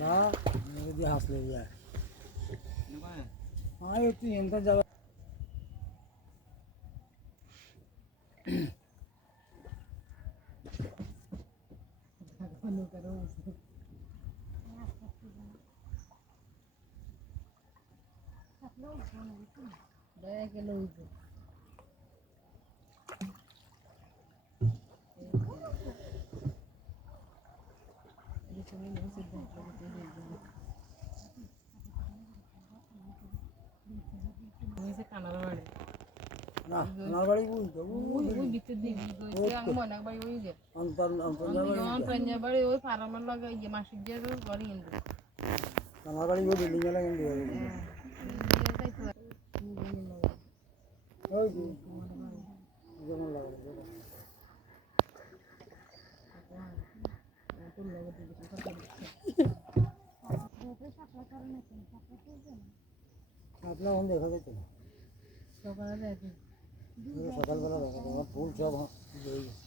हाँ मेरे मुझे हाथ ले गया है। Ai, eu tenho ainda jogado. Não quero. Não quero. Não quero. Não quero. Não quero. Não quero. Não quero. Não quero. Não quero. Não quero. Não quero. Não quero. Não quero. Não quero. Não quero. Não quero. না আমার বাড়ি ওই ওই ভিতর দিকে ওই আমি মনে বাড়ি ওই যে অন্তর অন্তর বাড়ি ওই ফার্মের লগে মাসিক দিয়ে বাড়ি কিন্তু আমার বাড়ি ওই বিল্ডিং এ লাগে ওই যেমন লাগে। আপনার এখন দেখা যাচ্ছে না? সকালে দেখি। সকালবেলা দেখা যায় আমার ফুল সব হয়ে গেছে